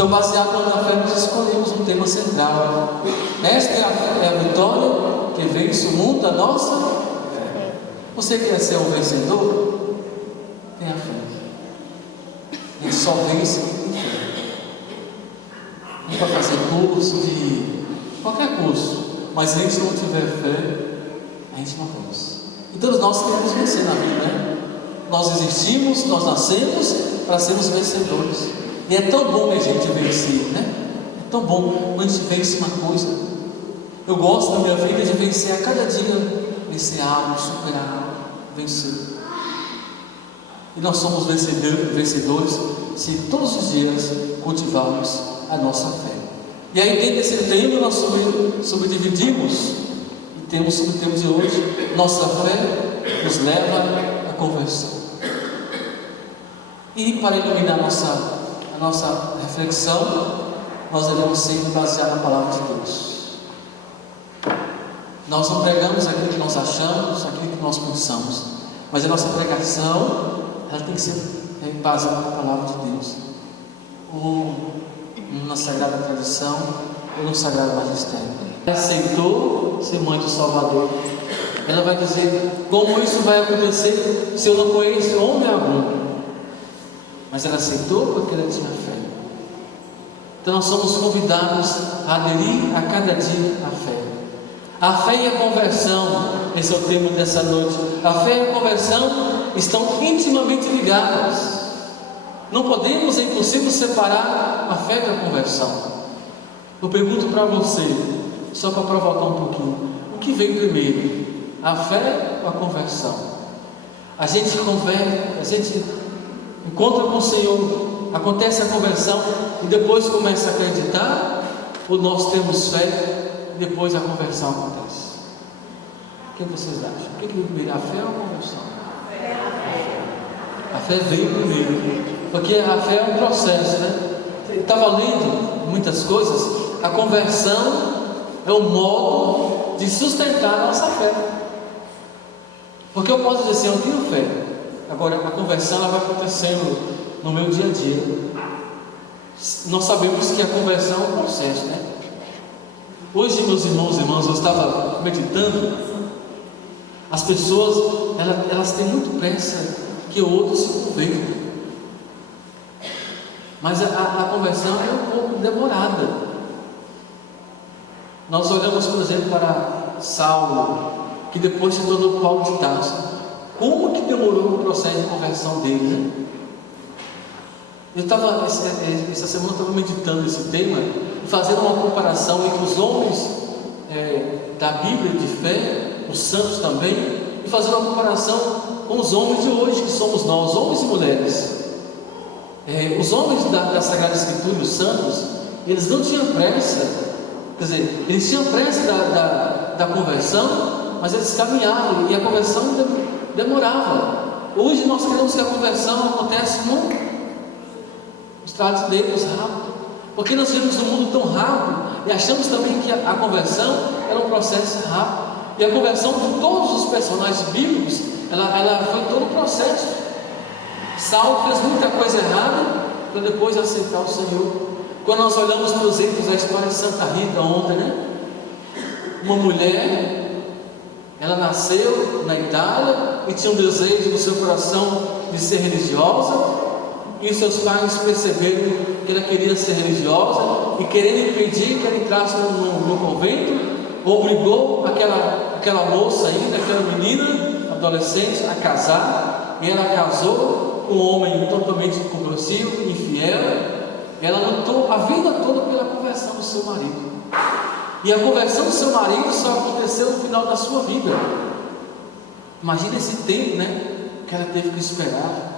Então, baseado na fé, nós escolhemos um tema central. Esta é a vitória que vence o mundo, a nossa fé. Você quer ser um vencedor? Tenha fé. Ele só vence com fé. Não vai fazer curso de qualquer curso, mas se a gente não tiver fé, a gente não vence. Então nós queremos vencer na vida, né? Nós existimos, nós nascemos para sermos vencedores. E é tão bom a gente vencer, né? É tão bom quando a gente vence uma coisa. Eu gosto na minha vida de vencer a cada dia, vencer algo, superar, vencer. E nós somos vencedores se todos os dias cultivarmos a nossa fé. E aí dentro desse tema nós subdividimos e temos sobre o tema de hoje: nossa fé nos leva à conversão. E para iluminar a nossa reflexão, nós devemos sempre basear na palavra de Deus. Nós não pregamos aquilo que nós achamos, aquilo que nós pensamos, mas a nossa pregação ela tem que ser baseada na palavra de Deus, ou na sagrada tradição, ou no sagrado magistério. Ela aceitou ser mãe do Salvador. Ela vai dizer como isso vai acontecer se eu não conheço homem algum. Mas ela aceitou porque ela tinha fé. Então nós somos convidados a aderir a cada dia à fé. A fé e a conversão, esse é o tema dessa noite. A fé e a conversão estão intimamente ligadas. Não podemos, é impossível separar a fé da conversão. Eu pergunto para você, só para provocar um pouquinho: o que vem primeiro, a fé ou a conversão? A gente converte, a gente encontra com o Senhor, acontece a conversão e depois começa a acreditar, ou nós temos fé e depois a conversão acontece? O que vocês acham? O que vem primeiro, a fé ou a conversão? A fé veio primeiro, porque a fé é um processo, né? Eu estava lendo muitas coisas. A conversão é um modo de sustentar a nossa fé. Porque eu posso dizer assim, eu tenho fé. Agora a conversão ela vai acontecendo no meu dia a dia. Nós sabemos que a conversão é um processo, né? Hoje, meus irmãos e irmãs, eu estava meditando. As pessoas elas têm muito pressa que outros se convertam. Mas a conversão é um pouco demorada. Nós olhamos, por exemplo, para Saulo, que depois se tornou Paulo de Tarso. Como que demorou o processo de conversão dele, né? Eu estava, essa semana, estava meditando esse tema, fazendo uma comparação entre os homens da Bíblia de fé, os santos também, e fazendo uma comparação com os homens de hoje, que somos nós, homens e mulheres. Os homens da Sagrada Escritura, os santos, eles não tinham pressa, quer dizer, eles tinham pressa da conversão, mas eles caminhavam e a conversão demorava. Hoje nós queremos que a conversão acontece nos tratos deles rápido, porque nós vivemos um mundo tão rápido e achamos também que a conversão era um processo rápido. E a conversão de todos os personagens bíblicos, ela foi todo o processo. Saulo fez muita coisa errada para depois aceitar o Senhor. Quando nós olhamos, por exemplo, a história de Santa Rita ontem, né? Uma mulher, ela nasceu na Itália e tinha um desejo no seu coração de ser religiosa, e seus pais perceberam que ela queria ser religiosa e querendo impedir que ela entrasse no convento, obrigou aquela moça ainda, aquela menina adolescente a casar, e ela casou com um homem totalmente comprometido, infiel. Ela lutou a vida toda pela conversão do seu marido, e a conversão do seu marido só aconteceu no final da sua vida. Imagina esse tempo, né, que ela teve que esperar.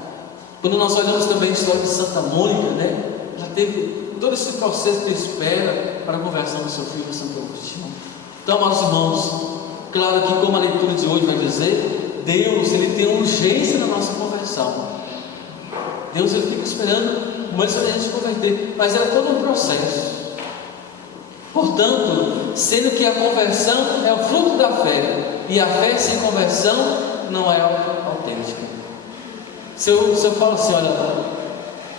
Quando nós olhamos também a história de Santa Mônica, né, ela teve todo esse processo de espera para a conversão do seu filho, Santo Agostinho. Então, meus irmãos, claro que, como a leitura de hoje vai dizer, Deus ele tem urgência na nossa conversão. Deus ele fica esperando mas a gente converter, mas é todo um processo. Portanto, sendo que a conversão é o fruto da fé, e a fé sem conversão não é autêntica. Se eu falo assim, olha,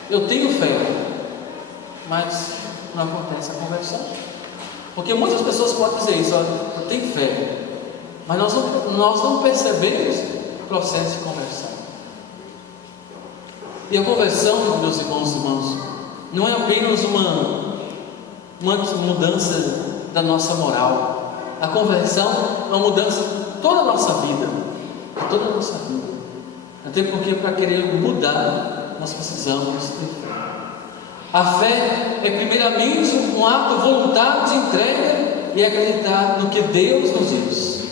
eu tenho fé, mas não acontece a conversão. Porque muitas pessoas podem dizer isso: olha, eu tenho fé, mas nós não percebemos o processo de conversão. E a conversão, meus irmãos, não é apenas uma mudança da nossa moral. A conversão é uma mudança de toda a nossa vida, Até porque para querer mudar, nós precisamos ter fé. A fé é primeiramente um ato voluntário de entrega e acreditar no que Deus nos diz.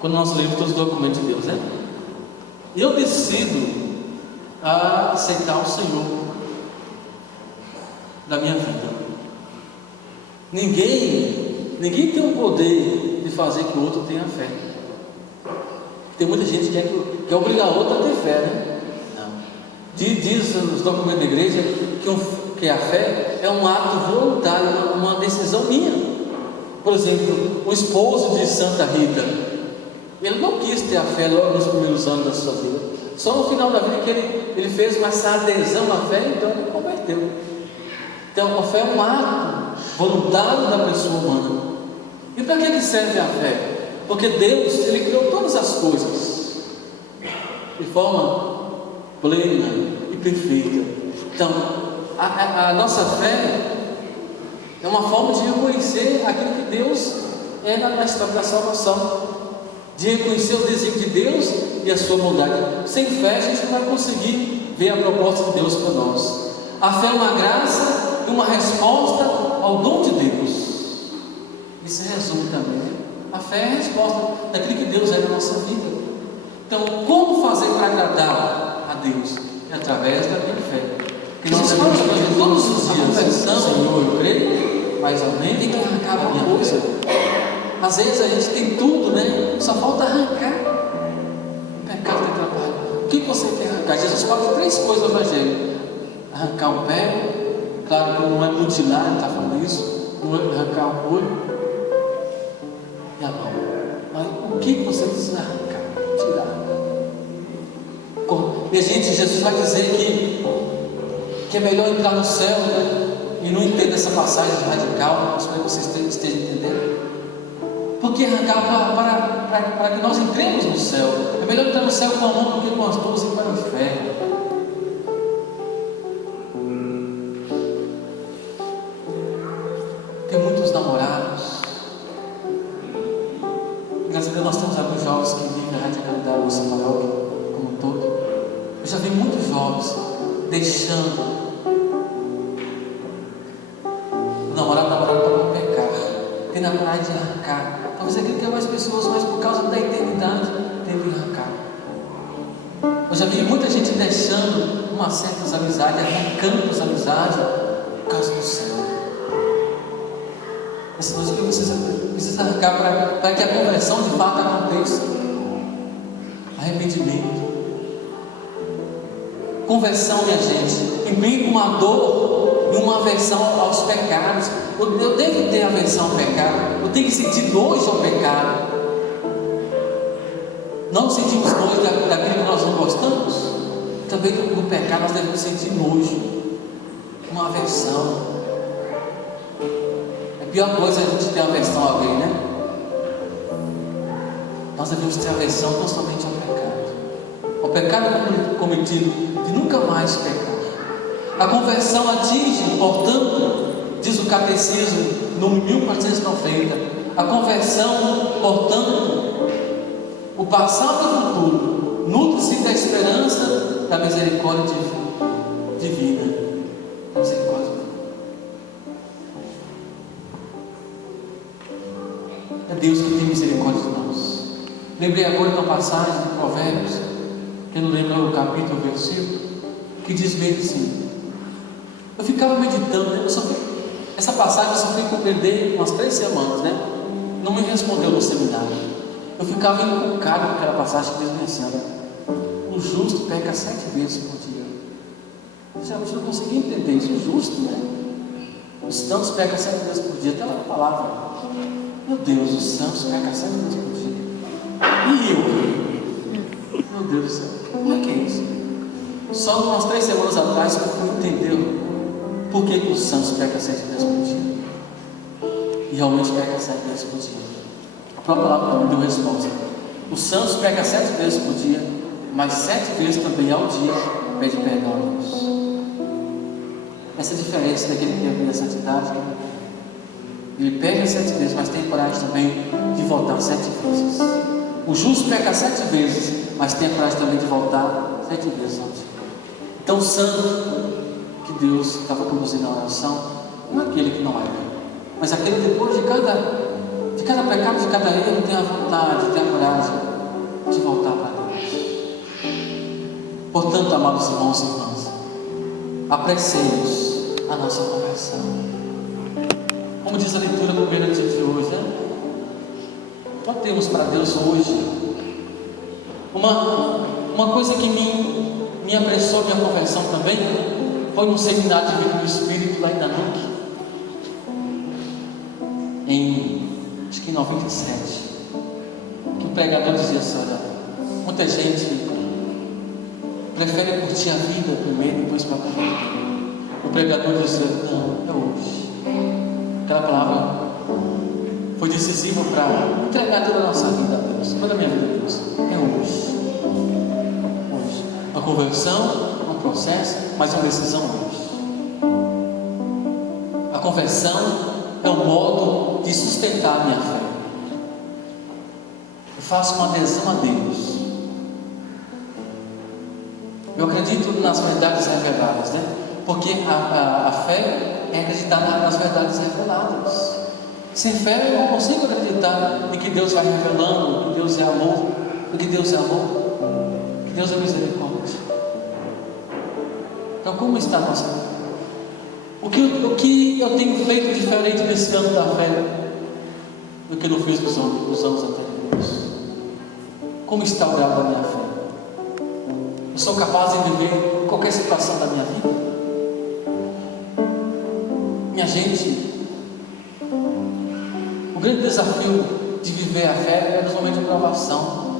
Quando nós lemos todos os documentos de Deus, né? Eu decido a aceitar o Senhor da minha vida. Ninguém tem o poder de fazer que o outro tenha fé. Tem muita gente que quer obrigar o outro a ter fé, né? Não. Diz nos documentos da igreja que a fé é um ato voluntário, uma decisão minha. Por exemplo, o esposo de Santa Rita, ele não quis ter a fé logo nos primeiros anos da sua vida. Só no final da vida que ele fez essa adesão à fé, então ele converteu. Então a fé é um ato voluntário da pessoa humana. E para que serve a fé? Porque Deus, Ele criou todas as coisas de forma plena e perfeita. Então, a nossa fé é uma forma de reconhecer aquilo que Deus é na história da salvação, de reconhecer o desígnio de Deus e a sua bondade. Sem fé a gente não vai conseguir ver a proposta de Deus para nós. A fé é uma graça e uma resposta ao dom de Deus. Isso resume também, né? A fé é a resposta daquilo que Deus é na nossa vida. Então, como fazer para agradar a Deus? É através da minha fé. Porque nós estamos fazendo todos os dias: Senhor, eu creio, mas alguém tem que arrancar a minha coisa. Às vezes a gente tem tudo, né? Só falta arrancar. O pecado que atrapalha. O que você quer arrancar? Jesus fala de 3 coisas no Evangelho: arrancar o pé, claro que não é mutilar, ele está falando isso, não é arrancar o olho e a mão. Mas o que você precisa arrancar? Tirar. E Jesus vai dizer que é melhor entrar no céu, né? E não entenda essa passagem radical, espero que vocês estejam entendendo. Porque arrancar para que nós entremos no céu. É melhor entrar no céu com a mão do que com as duas e para o inferno. Tem muitos namorados. Graças a Deus nós temos alguns jovens que vivem a radicalidade da nossa paróquia como um todo. Eu já vi muitos jovens deixando o namorado para não pecar, tendo a coragem de arrancar. Talvez aquilo que é mais pessoas, mas por causa da eternidade, tem que arrancar. Eu já vi muita gente deixando uma certas amizades, arrancando as amizades por causa do céu. Essa noite que precisa arrancar para que a conversão de fato aconteça. Arrependimento. Conversão, minha gente, implica uma dor e uma aversão aos pecados. Eu devo ter aversão ao pecado. Eu tenho que sentir nojo ao pecado. Não sentimos nojo daquilo que nós não gostamos. Também no pecado nós devemos sentir nojo, uma aversão. É a pior coisa a gente ter aversão a alguém, né? Nós devemos ter aversão não somente ao pecado, ao pecado cometido, de nunca mais pecar. A conversão atinge, portanto, diz o catecismo no 1490, a conversão, portanto, o passado e o futuro, nutre-se da esperança da misericórdia divina. Misericórdia divina. É Deus que tem misericórdia de nós. Lembrei agora de uma passagem de Provérbios, que eu não lembro o capítulo, o versículo, que diz bem assim. Eu ficava meditando, né? Essa passagem eu só fui compreender umas 3 semanas, né? Não me respondeu no seminário. Eu ficava encucado com aquela passagem que diz bem assim: o justo peca 7 vezes por dia. Eu não conseguia entender isso. O justo, né? Os santos pecam 7 vezes por dia. Até uma palavra. Meu Deus, os santos pecam 7 vezes por dia. E eu? Meu Deus do céu, como é que é isso? Só umas 3 semanas atrás que eu fui entender Por que os santos pecam 7 vezes por dia? E realmente pecam 7 vezes por dia. A própria palavra deu resposta. Os santos pecam 7 vezes por dia, mas 7 vezes também ao dia pede perdão a Deus. Essa é a diferença daquele que tem a santidade. Ele peca 7 vezes, mas tem coragem também de voltar 7 vezes. O justo peca 7 vezes, mas tem a coragem também de voltar 7 vezes ao dia. Então, o santo que Deus estava conduzindo a oração não é aquele que não é, mas aquele que depois de cada pecado, de cada erro, tem a vontade, tem a coragem de voltar para Deus. Portanto, amados irmãos e irmãs, apressemos a nossa conversão. Como diz a leitura do primeiro dia de hoje, né? Nós temos para Deus hoje uma coisa que me apressou minha conversão também. Foi num seminário de vida do Espírito lá em Nanuque, acho que em 97, que o pregador dizia assim: olha, muita gente prefere curtir a vida primeiro, depois para morrer. O pregador dizia: não, é hoje. Aquela palavra foi decisiva para entregar toda a nossa vida a Deus, toda a minha vida a Deus. É hoje. Hoje. A conversão é um processo, mas é uma decisão hoje. A conversão é um modo de sustentar a minha fé. Eu faço uma adesão a Deus. Eu acredito nas verdades reveladas, né? Porque a fé é acreditar nas verdades reveladas. Sem fé eu não consigo acreditar em que Deus vai revelando, que Deus é amor, que Deus é amor, que Deus é misericórdia. Então, como está a nossa fé? O que eu tenho feito diferente nesse ano da fé do que eu fiz nos anos anteriores? Como está o grau da minha fé? Eu sou capaz de viver qualquer situação da minha vida? Minha gente, o grande desafio de viver a fé é nos momentos de provação.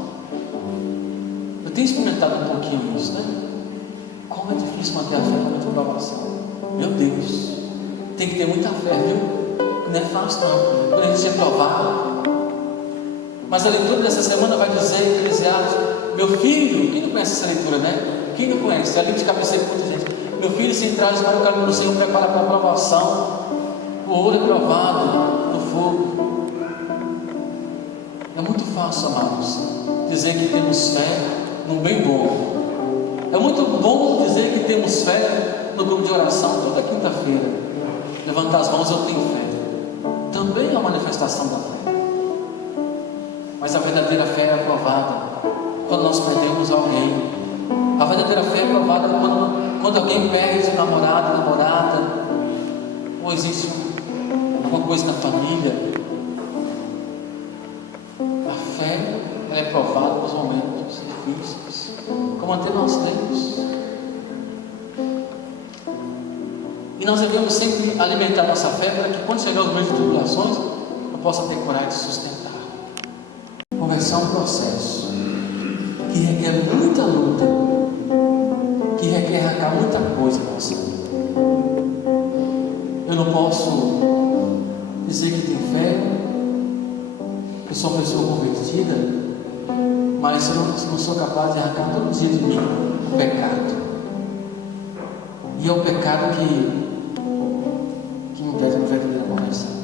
Eu tenho experimentado um pouquinho isso, né? Como é difícil manter a fé no momento de provação. Meu Deus, tem que ter muita fé, viu? Não é fácil não, quando a gente é provado. Mas a leitura dessa semana vai dizer em Eclesiastes: meu filho, quem não conhece essa leitura, né? Quem não conhece? É a livro de cabeceira de muita gente. Meu filho, se entrares para o caminho do Senhor, prepara para a provação. O ouro é provado no fogo. É muito fácil, amados, dizer que temos fé no bem bom. É muito bom dizer que temos fé no grupo de oração toda quinta-feira. Levantar as mãos, eu tenho fé. Também é uma manifestação da fé. Mas a verdadeira fé é aprovada quando nós perdemos alguém. A verdadeira fé é aprovada quando alguém perde namorada, ou existe alguma coisa na família. A fé ela é provada nos momentos difíceis, como até nós temos. E nós devemos sempre alimentar nossa fé para que quando chegar os momentos de tribulações, eu possa ter coragem de sustentar. Conversão é um processo que requer muita luta, que requer arrancar muita coisa da nossa vida. Eu não posso dizer que tenho fé, que eu sou uma pessoa convertida, mas eu não sou capaz de arrancar todo dia de mim o pecado. E é o pecado que me impede uma verdadeira conversão.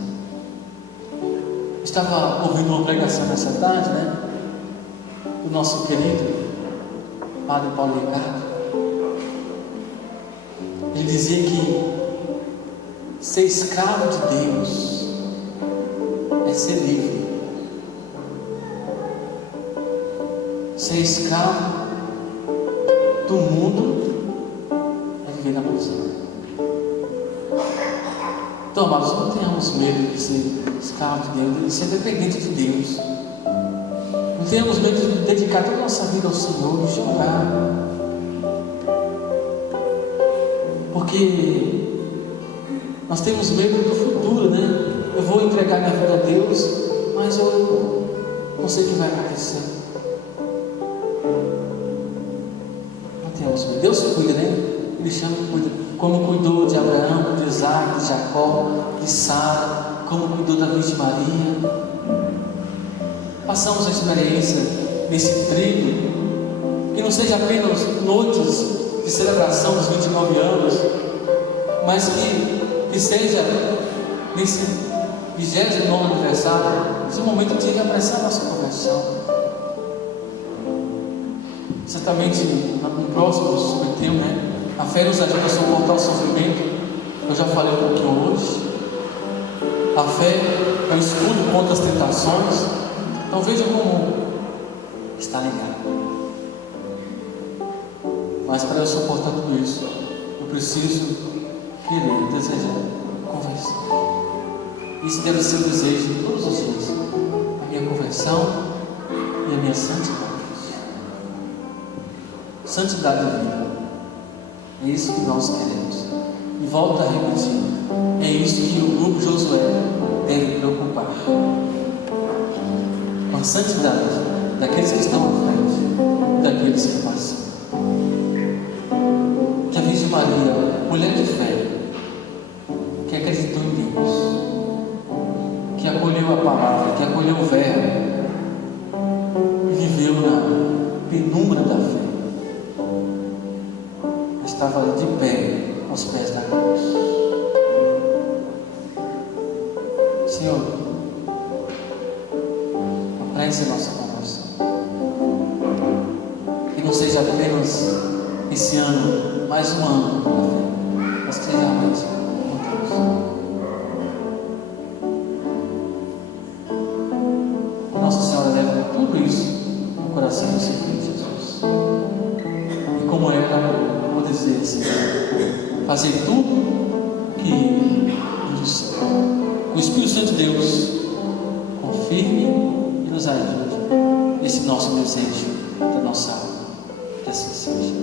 Estava ouvindo uma pregação nessa tarde, né? Do nosso querido Padre Paulo Ricardo. Ele dizia que ser escravo de Deus é ser livre. Ser escravo do mundo é viver na prisão. Então, amados, não tenhamos medo de ser escravo de Deus, de ser dependente de Deus. Não tenhamos medo de dedicar toda a nossa vida ao Senhor, de jogar. Porque nós temos medo do futuro, né? Eu vou entregar minha vida a Deus, mas eu não sei o que vai acontecer. Não temos medo. Deus cuida, né? Ele chama e cuida. como cuidou de Abraão, de Isaac, de Jacó, de Sara, como cuidou da Virgem Maria. Passamos a experiência nesse trilho, que não seja apenas noites de celebração dos 29 anos, mas que seja nesse 29º aniversário, esse momento de apreciar a nossa conversão. Certamente no próximo subteu, a fé nos ajuda a suportar o sofrimento. Eu já falei um pouquinho hoje. A fé é o escudo contra as tentações. Então veja como está ligado. Mas para eu suportar tudo isso, eu preciso querer, desejar conversão. Isso deve ser o desejo de todos os dias. A minha conversão e a minha santidade. Santidade de vida. É isso que nós queremos. E volto a repetir. É isso que o grupo Josué deve preocupar. Com a santidade daqueles que estão à frente, daqueles que passam. Que a Virgem Maria, mulher de fé, que acreditou em Deus, que acolheu a palavra, que acolheu o verbo, e viveu na penumbra da fé, estava de pé aos pés da cruz. Senhor, apresse nossa conversão, que não seja apenas esse ano, mais um ano pela fé, mas que seja realmente com Deus. Nossa Senhora leva tudo isso no coração do seu Filho Jesus. E como ela, vou dizer assim, fazer tudo que nos disser. O Espírito Santo de Deus confirme e nos ajude nesse nosso desejo da nossa alma. Que assim seja.